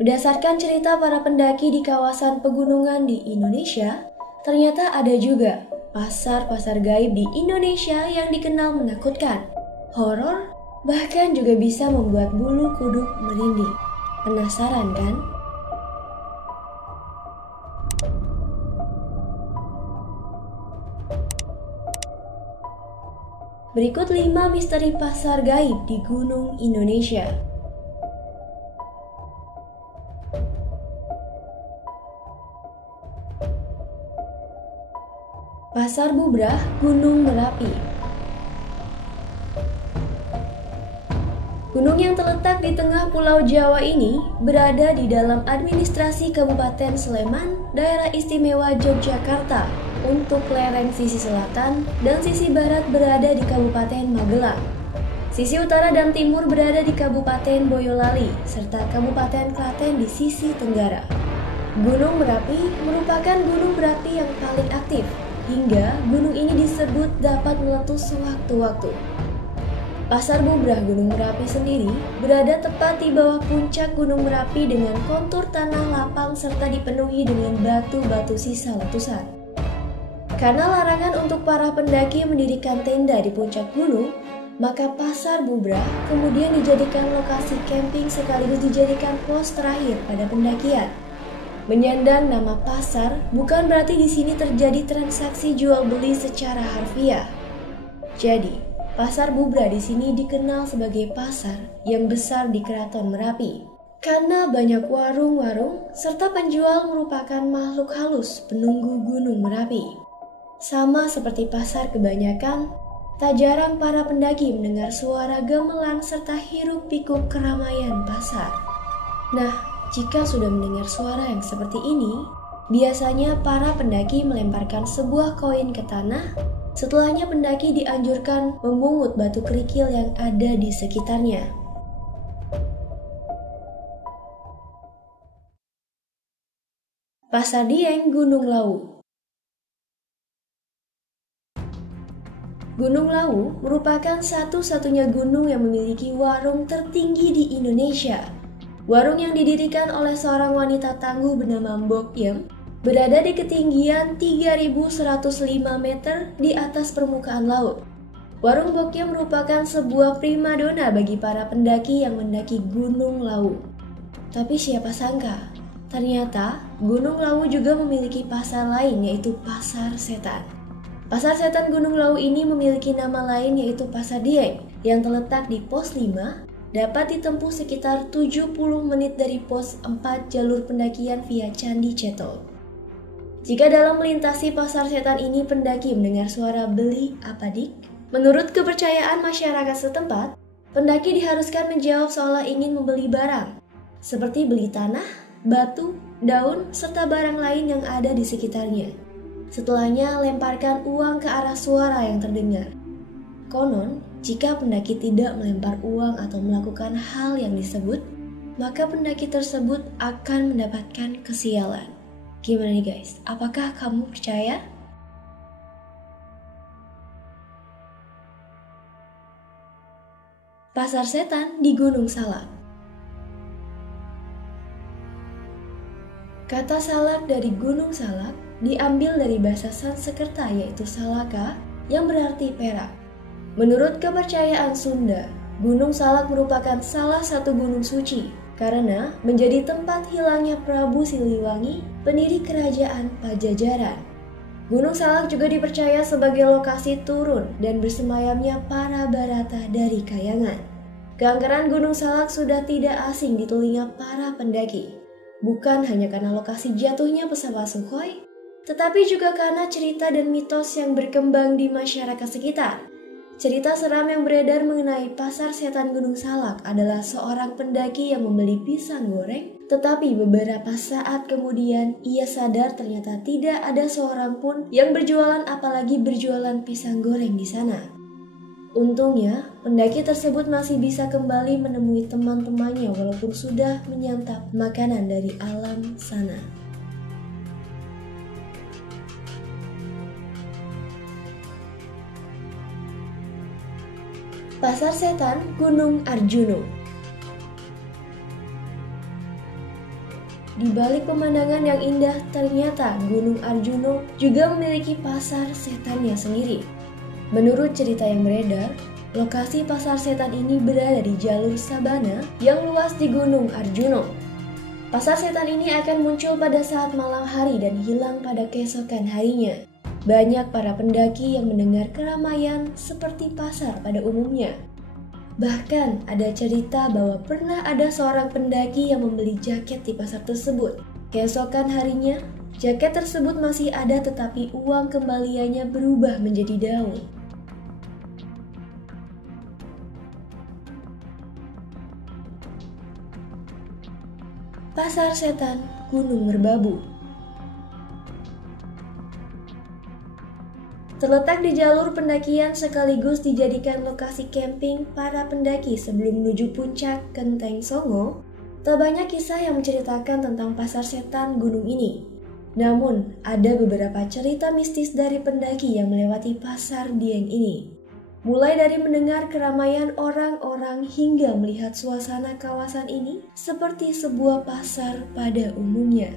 Berdasarkan cerita para pendaki di kawasan pegunungan di Indonesia, ternyata ada juga pasar-pasar gaib di Indonesia yang dikenal menakutkan, horor, bahkan juga bisa membuat bulu kuduk merinding. Penasaran kan? Berikut 5 misteri pasar gaib di Gunung Indonesia. Pasar Bubrah, Gunung Merapi. Gunung yang terletak di tengah Pulau Jawa ini berada di dalam administrasi Kabupaten Sleman, Daerah Istimewa Yogyakarta, untuk lereng sisi selatan dan sisi barat berada di Kabupaten Magelang. Sisi utara dan timur berada di Kabupaten Boyolali, serta Kabupaten Klaten di sisi tenggara. Gunung Merapi merupakan gunung berapi yang paling aktif, hingga gunung ini disebut dapat meletus sewaktu-waktu. Pasar Bubrah Gunung Merapi sendiri berada tepat di bawah puncak Gunung Merapi dengan kontur tanah lapang serta dipenuhi dengan batu-batu sisa letusan. Karena larangan untuk para pendaki mendirikan tenda di puncak gunung, maka Pasar Bubrah kemudian dijadikan lokasi camping sekaligus dijadikan pos terakhir pada pendakian. Menyandang nama pasar bukan berarti di sini terjadi transaksi jual beli secara harfiah. Jadi, Pasar Bubrah di sini dikenal sebagai pasar yang besar di Keraton Merapi. Karena banyak warung-warung serta penjual merupakan makhluk halus penunggu Gunung Merapi. Sama seperti pasar kebanyakan, tak jarang para pendaki mendengar suara gamelan serta hiruk-pikuk keramaian pasar. Nah, jika sudah mendengar suara yang seperti ini, biasanya para pendaki melemparkan sebuah koin ke tanah. Setelahnya pendaki dianjurkan memungut batu kerikil yang ada di sekitarnya. Pasar Dieng, Gunung Lawu. Gunung Lawu merupakan satu-satunya gunung yang memiliki warung tertinggi di Indonesia. Warung yang didirikan oleh seorang wanita tangguh bernama Mbok Yem berada di ketinggian 3.105 meter di atas permukaan laut. Warung Mbok Yem merupakan sebuah primadona bagi para pendaki yang mendaki Gunung Lawu. Tapi siapa sangka, ternyata Gunung Lawu juga memiliki pasar lain yaitu Pasar Setan. Pasar Setan Gunung Lawu ini memiliki nama lain yaitu Pasar Dieng yang terletak di pos 5, dapat ditempuh sekitar 70 menit dari pos 4 jalur pendakian via Candi Cetol. Jika dalam melintasi Pasar Setan ini pendaki mendengar suara beli apa dik? Menurut kepercayaan masyarakat setempat, pendaki diharuskan menjawab seolah ingin membeli barang, seperti beli tanah, batu, daun, serta barang lain yang ada di sekitarnya. Setelahnya lemparkan uang ke arah suara yang terdengar. Konon, jika pendaki tidak melempar uang atau melakukan hal yang disebut, maka pendaki tersebut akan mendapatkan kesialan. Gimana nih guys? Apakah kamu percaya? Pasar Setan di Gunung Salak. Kata salak dari Gunung Salak diambil dari bahasa Sanskerta yaitu salaka yang berarti perak. Menurut kepercayaan Sunda, Gunung Salak merupakan salah satu gunung suci karena menjadi tempat hilangnya Prabu Siliwangi, pendiri kerajaan Pajajaran. Gunung Salak juga dipercaya sebagai lokasi turun dan bersemayamnya para Barata dari Kayangan. Keangkeran Gunung Salak sudah tidak asing di telinga para pendaki, bukan hanya karena lokasi jatuhnya pesawat Sukhoi, tetapi juga karena cerita dan mitos yang berkembang di masyarakat sekitar. Cerita seram yang beredar mengenai Pasar Setan Gunung Salak adalah seorang pendaki yang membeli pisang goreng, tetapi beberapa saat kemudian ia sadar ternyata tidak ada seorang pun yang berjualan apalagi berjualan pisang goreng di sana. Untungnya, pendaki tersebut masih bisa kembali menemui teman-temannya walaupun sudah menyantap makanan dari alam sana. Pasar Setan Gunung Arjuno. di balik pemandangan yang indah, ternyata Gunung Arjuna juga memiliki pasar setannya sendiri. Menurut cerita yang beredar, lokasi pasar setan ini berada di jalur sabana yang luas di Gunung Arjuna. Pasar setan ini akan muncul pada saat malam hari dan hilang pada keesokan harinya. Banyak para pendaki yang mendengar keramaian seperti pasar pada umumnya. Bahkan ada cerita bahwa pernah ada seorang pendaki yang membeli jaket di pasar tersebut. Keesokan harinya, jaket tersebut masih ada tetapi uang kembaliannya berubah menjadi daun. Pasar Setan Gunung Merbabu terletak di jalur pendakian sekaligus dijadikan lokasi camping para pendaki sebelum menuju puncak Genteng Songo. Tak banyak kisah yang menceritakan tentang pasar setan gunung ini. Namun, ada beberapa cerita mistis dari pendaki yang melewati pasar Dieng ini. Mulai dari mendengar keramaian orang-orang hingga melihat suasana kawasan ini seperti sebuah pasar pada umumnya.